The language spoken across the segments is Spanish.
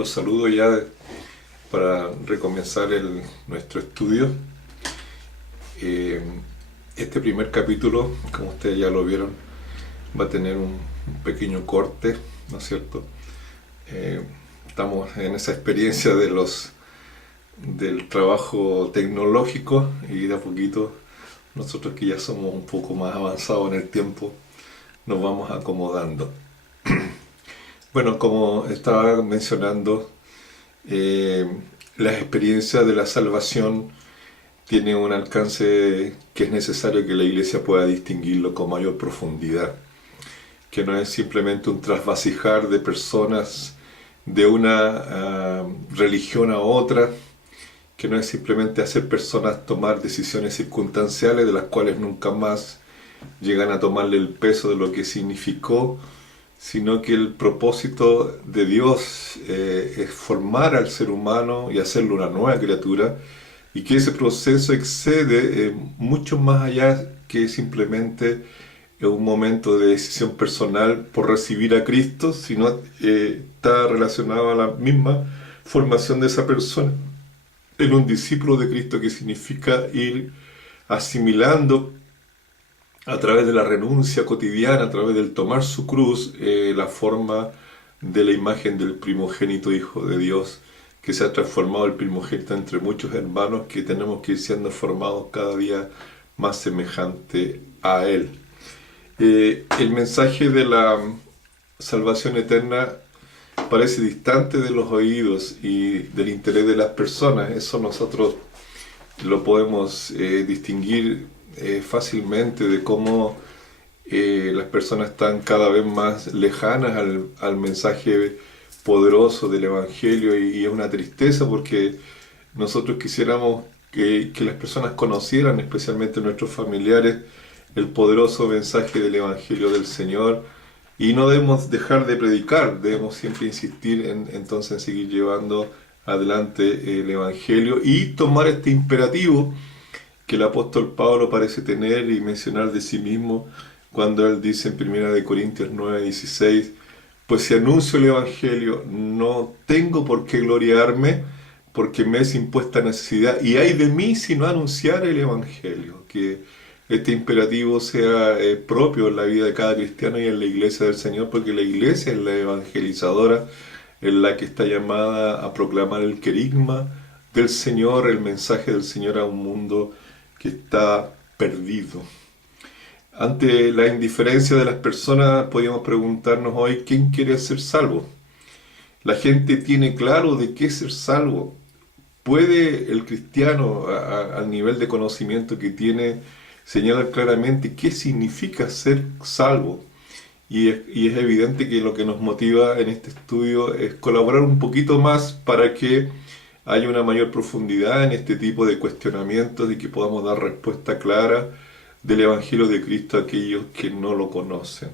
los saludo ya para recomenzar nuestro estudio. Eh, este primer capítulo, como ustedes ya lo vieron, va a tener un pequeño corte, ¿no es cierto? Estamos en esa experiencia del trabajo tecnológico y de a poquito nosotros que ya somos un poco más avanzados en el tiempo nos vamos acomodando. Bueno, como estaba mencionando, la experiencia de la salvación tiene un alcance que es necesario que la Iglesia pueda distinguirlo con mayor profundidad, que no es simplemente un trasvasijar de personas de una religión a otra, que no es simplemente hacer personas tomar decisiones circunstanciales de las cuales nunca más llegan a tomarle el peso de lo que significó, sino que el propósito de Dios es formar al ser humano y hacerlo una nueva criatura, y que ese proceso excede mucho más allá que simplemente un momento de decisión personal por recibir a Cristo, sino está relacionado a la misma formación de esa persona en un discípulo de Cristo, que significa ir asimilando a través de la renuncia cotidiana, a través del tomar su cruz, la forma de la imagen del primogénito Hijo de Dios, que se ha transformado el primogénito entre muchos hermanos, que tenemos que ir siendo formados cada día más semejante a Él. El mensaje de la salvación eterna parece distante de los oídos y del interés de las personas. Eso nosotros lo podemos distinguir fácilmente de cómo las personas están cada vez más lejanas al mensaje poderoso del Evangelio, y es una tristeza porque nosotros quisiéramos que las personas conocieran, especialmente nuestros familiares, el poderoso mensaje del Evangelio del Señor, y no debemos dejar de predicar, debemos siempre insistir entonces en seguir llevando adelante el Evangelio y tomar este imperativo que el apóstol Pablo parece tener y mencionar de sí mismo cuando él dice en 1 Corintios 9:16: pues si anuncio el Evangelio, no tengo por qué gloriarme, porque me es impuesta necesidad, y ay de mí si no anunciar el Evangelio. Que este imperativo sea propio en la vida de cada cristiano y en la iglesia del Señor, porque la iglesia es la evangelizadora, es la que está llamada a proclamar el querigma del Señor, el mensaje del Señor a un mundo que está perdido. Ante la indiferencia de las personas, podríamos preguntarnos hoy: ¿quién quiere ser salvo? La gente tiene claro de qué ser salvo. ¿Puede el cristiano, al nivel de conocimiento que tiene, señalar claramente qué significa ser salvo? Y es evidente que lo que nos motiva en este estudio es colaborar un poquito más para que haya una mayor profundidad en este tipo de cuestionamientos y que podamos dar respuesta clara del Evangelio de Cristo a aquellos que no lo conocen.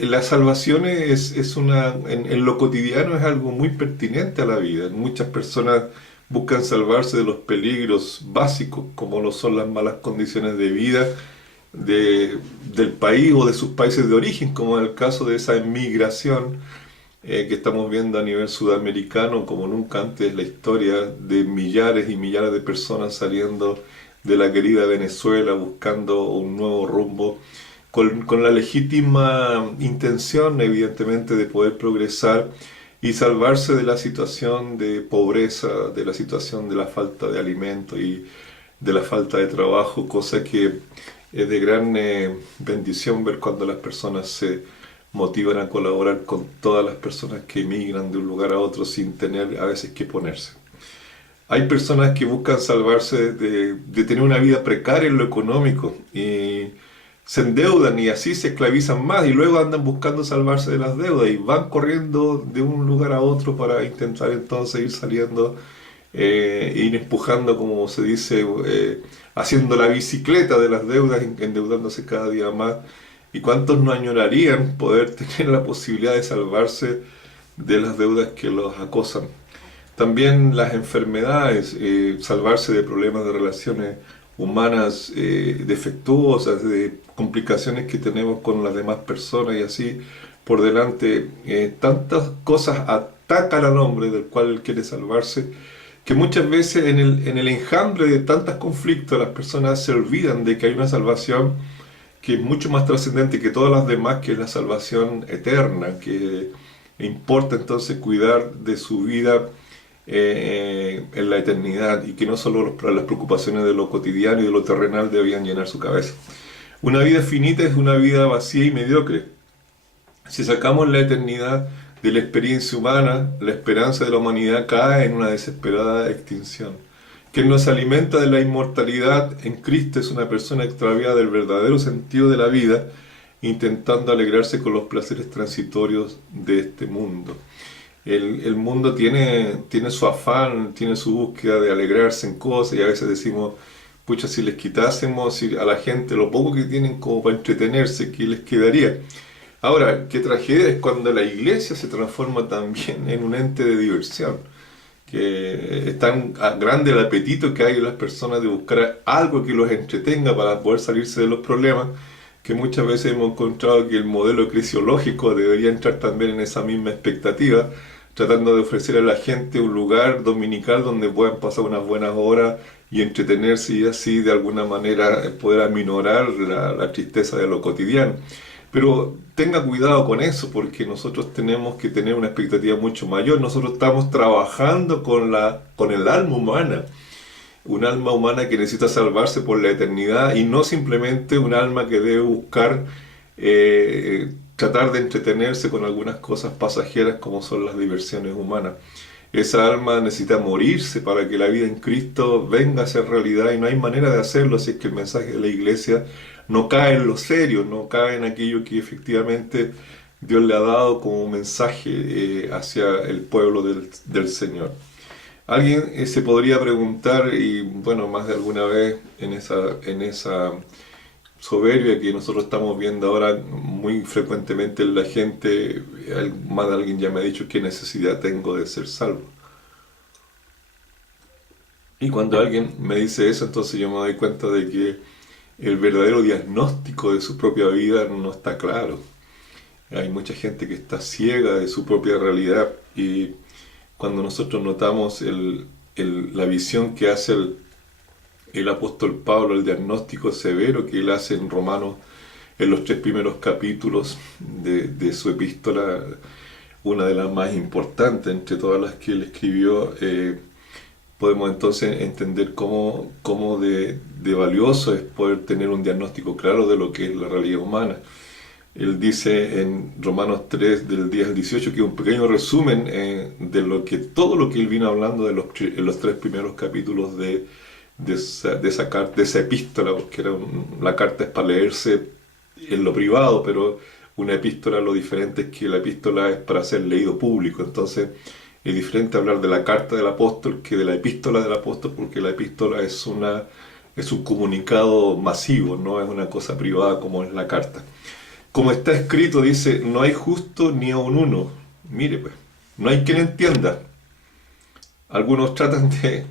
La salvación en lo cotidiano es algo muy pertinente a la vida. Muchas personas buscan salvarse de los peligros básicos, como lo son las malas condiciones de vida del país o de sus países de origen, como en el caso de esa inmigración que estamos viendo a nivel sudamericano como nunca antes en la historia, de millares y millares de personas saliendo de la querida Venezuela buscando un nuevo rumbo, con la legítima intención, evidentemente, de poder progresar y salvarse de la situación de pobreza, de la situación de la falta de alimento y de la falta de trabajo, cosa que es de gran bendición ver cuando las personas se motivan a colaborar con todas las personas que emigran de un lugar a otro sin tener a veces que ponerse. Hay personas que buscan salvarse de tener una vida precaria en lo económico y se endeudan y así se esclavizan más, y luego andan buscando salvarse de las deudas y van corriendo de un lugar a otro para intentar entonces ir saliendo, ir empujando, como se dice, haciendo la bicicleta de las deudas, endeudándose cada día más. ¿Y cuántos no añorarían poder tener la posibilidad de salvarse de las deudas que los acosan? También las enfermedades, salvarse de problemas de relaciones humanas defectuosas, de complicaciones que tenemos con las demás personas, y así por delante, tantas cosas atacan al hombre del cual él quiere salvarse, que muchas veces en el enjambre de tantos conflictos las personas se olvidan de que hay una salvación que es mucho más trascendente que todas las demás, que es la salvación eterna, que importa entonces cuidar de su vida en la eternidad, y que no solo las preocupaciones de lo cotidiano y de lo terrenal debían llenar su cabeza. Una vida finita es una vida vacía y mediocre. Si sacamos la eternidad de la experiencia humana, la esperanza de la humanidad cae en una desesperada extinción. Quien nos alimenta de la inmortalidad en Cristo es una persona extraviada del verdadero sentido de la vida, intentando alegrarse con los placeres transitorios de este mundo. El mundo tiene su afán, tiene su búsqueda de alegrarse en cosas, y a veces decimos, pucha, si les quitásemos a la gente lo poco que tienen como para entretenerse, ¿qué les quedaría? Ahora, qué tragedia es cuando la iglesia se transforma también en un ente de diversión, que es tan grande el apetito que hay en las personas de buscar algo que los entretenga para poder salirse de los problemas, que muchas veces hemos encontrado que el modelo eclesiológico debería entrar también en esa misma expectativa, tratando de ofrecer a la gente un lugar dominical donde puedan pasar unas buenas horas y entretenerse, y así de alguna manera poder aminorar la tristeza de lo cotidiano. Pero tenga cuidado con eso, porque nosotros tenemos que tener una expectativa mucho mayor. Nosotros estamos trabajando con el alma humana, un alma humana que necesita salvarse por la eternidad, y no simplemente un alma que debe buscar tratar de entretenerse con algunas cosas pasajeras como son las diversiones humanas. Esa alma necesita morirse para que la vida en Cristo venga a ser realidad, y no hay manera de hacerlo si es que el mensaje de la iglesia no cae en lo serio, no cae en aquello que efectivamente Dios le ha dado como mensaje hacia el pueblo del Señor. Alguien se podría preguntar, y bueno, más de alguna vez en esa soberbia que nosotros estamos viendo ahora muy frecuentemente en la gente, más de alguien ya me ha dicho qué necesidad tengo de ser salvo. Y cuando alguien me dice eso, entonces yo me doy cuenta de que el verdadero diagnóstico de su propia vida no está claro. Hay mucha gente que está ciega de su propia realidad, y cuando nosotros notamos la visión que hace el apóstol Pablo, el diagnóstico severo que él hace en Romanos, en los 3 primeros capítulos de su epístola, una de las más importantes entre todas las que él escribió, podemos entonces entender cómo de valioso es poder tener un diagnóstico claro de lo que es la realidad humana. Él dice en Romanos 3, del 10 al 18, que un pequeño resumen de todo lo que él vino hablando en los 3 primeros capítulos de esa epístola, porque la carta es para leerse en lo privado, pero una epístola, lo diferente es que la epístola es para ser leído público. Entonces es diferente hablar de la carta del apóstol que de la epístola del apóstol, porque la epístola es un comunicado masivo, no es una cosa privada como es la carta. Como está escrito, dice, no hay justo ni aun uno. Mire pues, no hay quien entienda. Algunos tratan de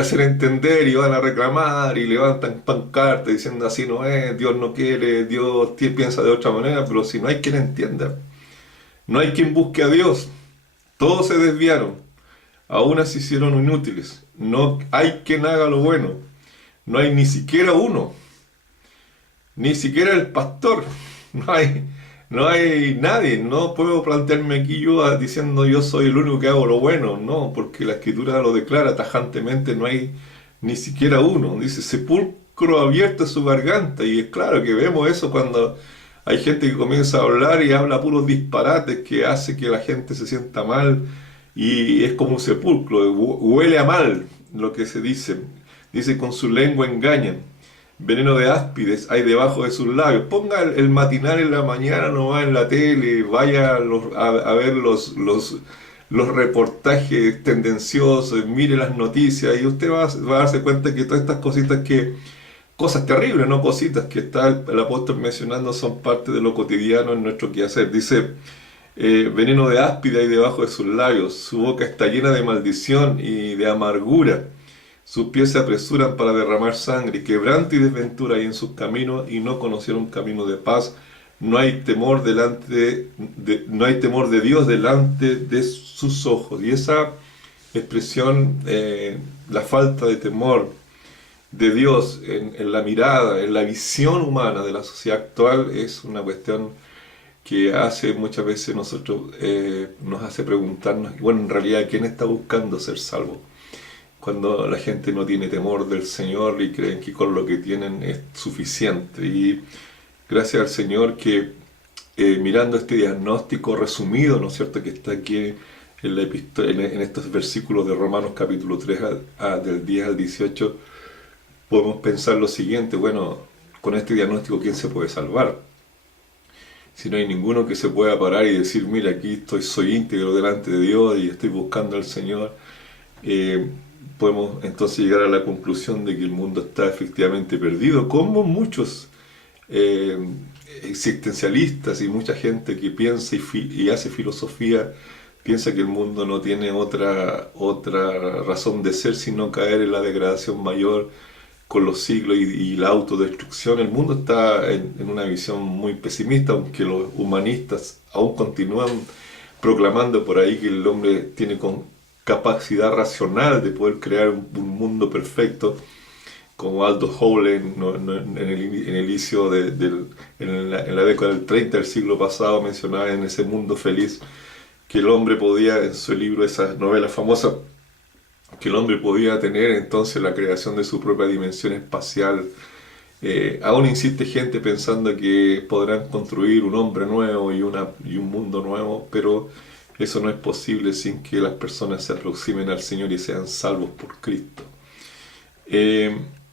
hacer entender y van a reclamar y levantan pancartas diciendo así no es, Dios no quiere, Dios piensa de otra manera, pero si no hay quien entienda, no hay quien busque a Dios, todos se desviaron, a unas se hicieron inútiles, no hay quien haga lo bueno, no hay ni siquiera uno, ni siquiera el pastor, no hay nadie. No puedo plantearme aquí yo diciendo yo soy el único que hago lo bueno, no, porque la escritura lo declara tajantemente, no hay ni siquiera uno. Dice, sepulcro abierto es su garganta, y es claro que vemos eso cuando hay gente que comienza a hablar y habla puros disparates que hace que la gente se sienta mal, y es como un sepulcro, huele a mal lo que se dice. Dice, con su lengua engañan. Veneno de áspides hay debajo de sus labios. Ponga el matinal en la mañana, no va en la tele, vaya a ver los reportajes tendenciosos, mire las noticias, y usted va a darse cuenta que todas estas cosas terribles, no cositas, que está el apóstol mencionando, son parte de lo cotidiano en nuestro quehacer. Dice, veneno de áspide hay debajo de sus labios, su boca está llena de maldición y de amargura. Sus pies se apresuran para derramar sangre, quebranto y desventura hay en sus caminos, y no conocieron camino de paz. no hay temor no hay temor de Dios delante de sus ojos. Y esa expresión, la falta de temor de Dios en la mirada, en la visión humana de la sociedad actual, es una cuestión que hace muchas veces nos hace preguntarnos, bueno, en realidad, ¿quién está buscando ser salvo? Cuando la gente no tiene temor del Señor y creen que con lo que tienen es suficiente. Y gracias al Señor que mirando este diagnóstico resumido, ¿no es cierto?, que está aquí en, en estos versículos de Romanos capítulo 3 del 10 al 18, podemos pensar lo siguiente: bueno, con este diagnóstico, ¿quién se puede salvar? Si no hay ninguno que se pueda parar y decir, mira, aquí soy íntegro delante de Dios y estoy buscando al Señor, eh, podemos entonces llegar a la conclusión de que el mundo está efectivamente perdido, como muchos eh, existencialistas y mucha gente que piensa y hace filosofía piensa que el mundo no tiene otra razón de ser sino caer en la degradación mayor con los siglos y la autodestrucción. El mundo está en una visión muy pesimista, aunque los humanistas aún continúan proclamando por ahí que el hombre tiene capacidad racional de poder crear un mundo perfecto, como Aldous Huxley en el inicio en la década del 30 del siglo pasado mencionaba en ese mundo feliz que el hombre podía, en su libro, esa novela famosa, que el hombre podía tener entonces la creación de su propia dimensión espacial. Aún insiste gente pensando que podrán construir un hombre nuevo y un mundo nuevo, pero eso no es posible sin que las personas se aproximen al Señor y sean salvos por Cristo.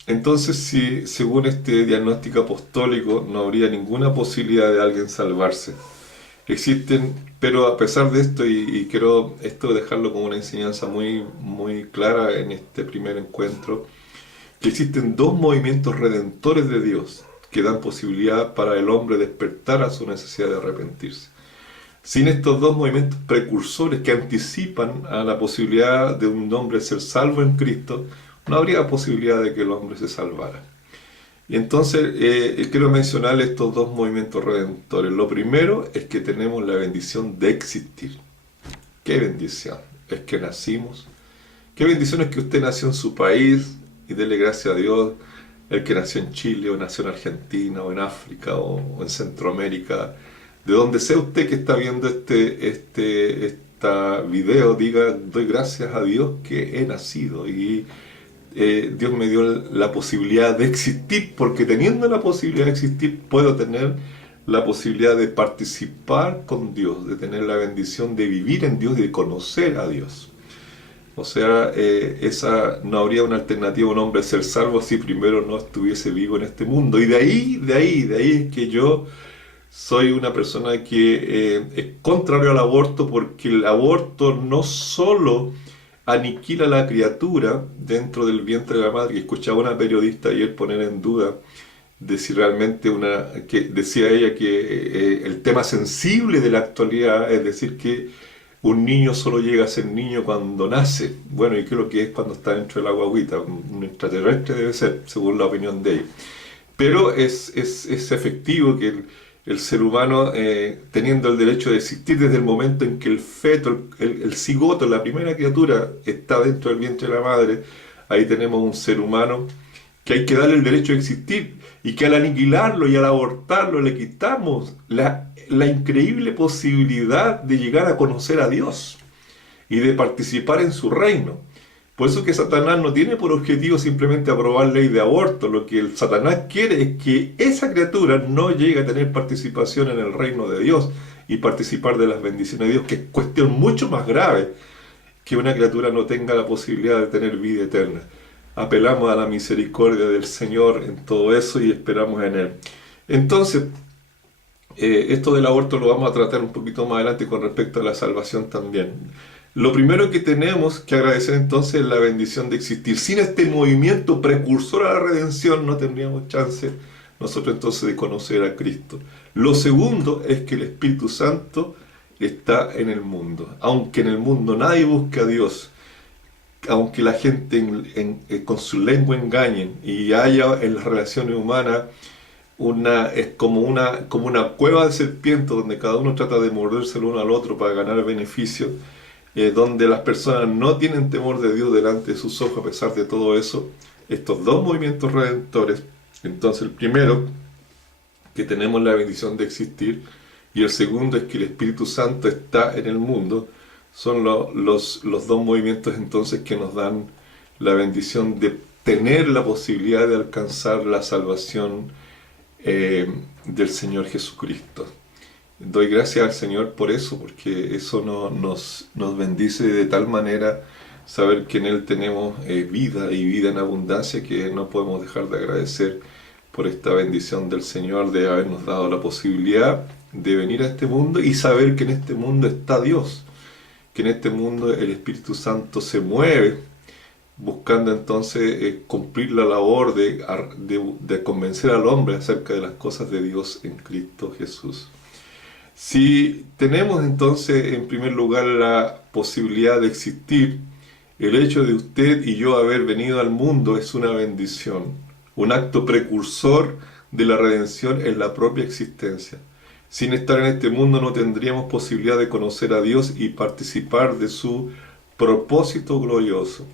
Entonces, si según este diagnóstico apostólico no habría ninguna posibilidad de alguien salvarse. Existen, pero a pesar de esto, y quiero esto dejarlo como una enseñanza muy, muy clara en este primer encuentro, que existen dos movimientos redentores de Dios que dan posibilidad para el hombre despertar a su necesidad de arrepentirse. Sin estos dos movimientos precursores que anticipan a la posibilidad de un hombre ser salvo en Cristo, no habría posibilidad de que el hombre se salvara. Y entonces quiero mencionar estos dos movimientos redentores. Lo primero es que tenemos la bendición de existir. ¡Qué bendición! Es que nacimos. ¡Qué bendición es que usted nació en su país! Y dele gracias a Dios, el que nació en Chile, o nació en Argentina, o en África, o en Centroamérica. De donde sea usted que está viendo esta video, diga, doy gracias a Dios que he nacido. Y Dios me dio la posibilidad de existir, porque teniendo la posibilidad de existir puedo tener la posibilidad de participar con Dios, de tener la bendición de vivir en Dios y de conocer a Dios. O sea, no habría una alternativa a un hombre ser salvo si primero no estuviese vivo en este mundo. Y de ahí es que yo soy una persona que es contrario al aborto, porque el aborto no solo aniquila a la criatura dentro del vientre de la madre, que escuchaba una periodista ayer poner en duda de si realmente que decía ella que el tema sensible de la actualidad, es decir, que un niño solo llega a ser niño cuando nace. Bueno, y creo que es cuando está dentro de la guaguita, un extraterrestre debe ser, según la opinión de ella. Pero es efectivo que el ser humano, teniendo el derecho de existir desde el momento en que el feto, el cigoto, la primera criatura, está dentro del vientre de la madre, ahí tenemos un ser humano que hay que darle el derecho de existir, y que al aniquilarlo y al abortarlo le quitamos la increíble posibilidad de llegar a conocer a Dios y de participar en su reino. Por eso que Satanás no tiene por objetivo simplemente aprobar ley de aborto. Lo que el Satanás quiere es que esa criatura no llegue a tener participación en el reino de Dios y participar de las bendiciones de Dios, que es cuestión mucho más grave que una criatura no tenga la posibilidad de tener vida eterna. Apelamos a la misericordia del Señor en todo eso y esperamos en Él. Entonces, esto del aborto lo vamos a tratar un poquito más adelante con respecto a la salvación también. Lo primero que tenemos que agradecer entonces es la bendición de existir. Sin este movimiento precursor a la redención no tendríamos chance nosotros entonces de conocer a Cristo. Lo segundo es que el Espíritu Santo está en el mundo. Aunque en el mundo nadie busca a Dios, aunque la gente con su lengua engañen y haya en las relaciones humanas es como una cueva de serpientes donde cada uno trata de morderse el uno al otro para ganar beneficio, donde las personas no tienen temor de Dios delante de sus ojos a pesar de todo eso. Estos dos movimientos redentores, entonces el primero, que tenemos la bendición de existir, y el segundo es que el Espíritu Santo está en el mundo, son los dos movimientos entonces que nos dan la bendición de tener la posibilidad de alcanzar la salvación del Señor Jesucristo. Doy gracias al Señor por eso, porque eso nos bendice de tal manera saber que en Él tenemos vida y vida en abundancia, que no podemos dejar de agradecer por esta bendición del Señor de habernos dado la posibilidad de venir a este mundo y saber que en este mundo está Dios, que en este mundo el Espíritu Santo se mueve buscando entonces cumplir la labor de convencer al hombre acerca de las cosas de Dios en Cristo Jesús. Si tenemos entonces en primer lugar la posibilidad de existir, el hecho de usted y yo haber venido al mundo es una bendición, un acto precursor de la redención en la propia existencia. Sin estar en este mundo no tendríamos posibilidad de conocer a Dios y participar de su propósito glorioso.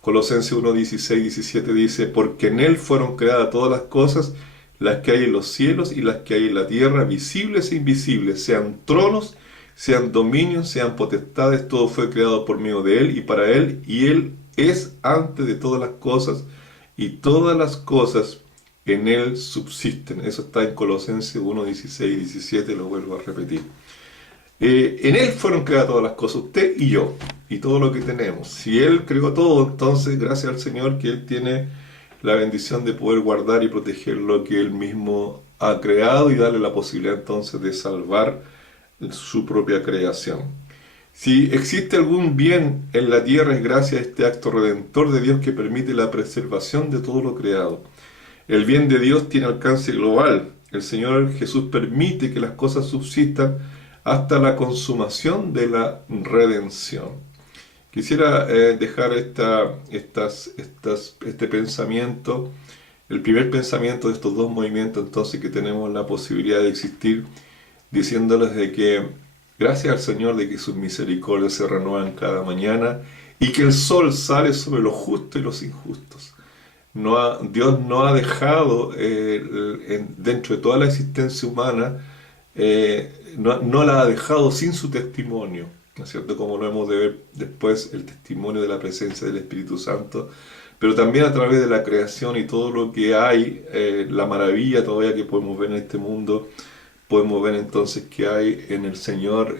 Colosenses 1, 16, 17 dice: porque en Él fueron creadas todas las cosas, las que hay en los cielos y las que hay en la tierra, visibles e invisibles, sean tronos, sean dominios, sean potestades, todo fue creado por medio de Él y para Él, y Él es antes de todas las cosas, y todas las cosas en Él subsisten. Eso está en Colosenses 1, 16 y 17, lo vuelvo a repetir. En Él fueron creadas todas las cosas, usted y yo, y todo lo que tenemos. Si Él creó todo, entonces gracias al Señor que Él tiene la bendición de poder guardar y proteger lo que Él mismo ha creado y darle la posibilidad entonces de salvar su propia creación. Si existe algún bien en la tierra es gracias a este acto redentor de Dios que permite la preservación de todo lo creado. El bien de Dios tiene alcance global. El Señor Jesús permite que las cosas subsistan hasta la consumación de la redención. Quisiera dejar este pensamiento, el primer pensamiento de estos dos movimientos, entonces, que tenemos la posibilidad de existir, diciéndoles de que gracias al Señor de que sus misericordias se renuevan cada mañana y que el sol sale sobre los justos y los injustos. Dios no ha dejado dentro de toda la existencia humana, no la ha dejado sin su testimonio, ¿no es cierto? Como lo hemos de ver después, el testimonio de la presencia del Espíritu Santo, pero también a través de la creación y todo lo que hay, la maravilla todavía que podemos ver en este mundo, podemos ver entonces que hay en el Señor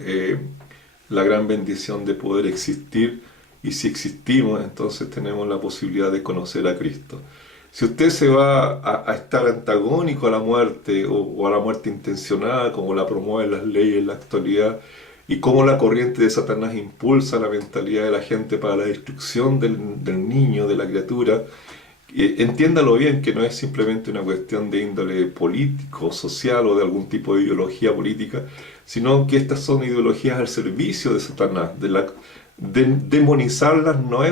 la gran bendición de poder existir, y si existimos entonces tenemos la posibilidad de conocer a Cristo. Si usted se va a estar antagónico a la muerte o a la muerte intencional, como la promueven las leyes en la actualidad, y cómo la corriente de Satanás impulsa la mentalidad de la gente para la destrucción del niño, de la criatura, entiéndalo bien que no es simplemente una cuestión de índole político, social o de algún tipo de ideología política, sino que estas son ideologías al servicio de Satanás. Demonizarlas no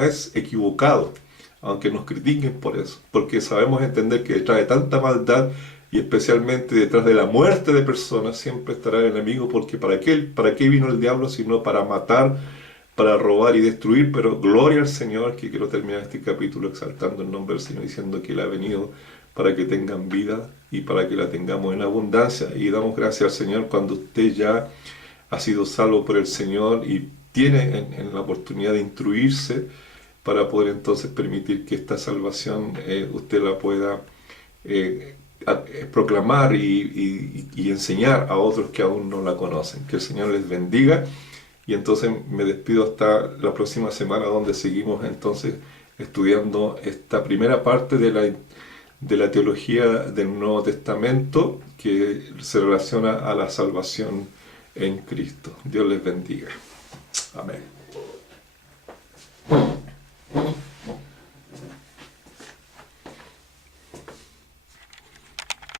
es equivocado, aunque nos critiquen por eso, porque sabemos entender que detrás de tanta maldad y especialmente detrás de la muerte de personas siempre estará el enemigo, porque ¿para qué vino el diablo sino para matar, para robar y destruir? Pero gloria al Señor, que quiero terminar este capítulo exaltando el nombre del Señor, diciendo que Él ha venido para que tengan vida y para que la tengamos en abundancia. Y damos gracias al Señor cuando usted ya ha sido salvo por el Señor y tiene en la oportunidad de instruirse para poder entonces permitir que esta salvación usted la pueda proclamar y enseñar a otros que aún no la conocen. Que el Señor les bendiga, y entonces me despido hasta la próxima semana, donde seguimos entonces estudiando esta primera parte de la teología del Nuevo Testamento que se relaciona a la salvación en Cristo. Dios les bendiga. Amén.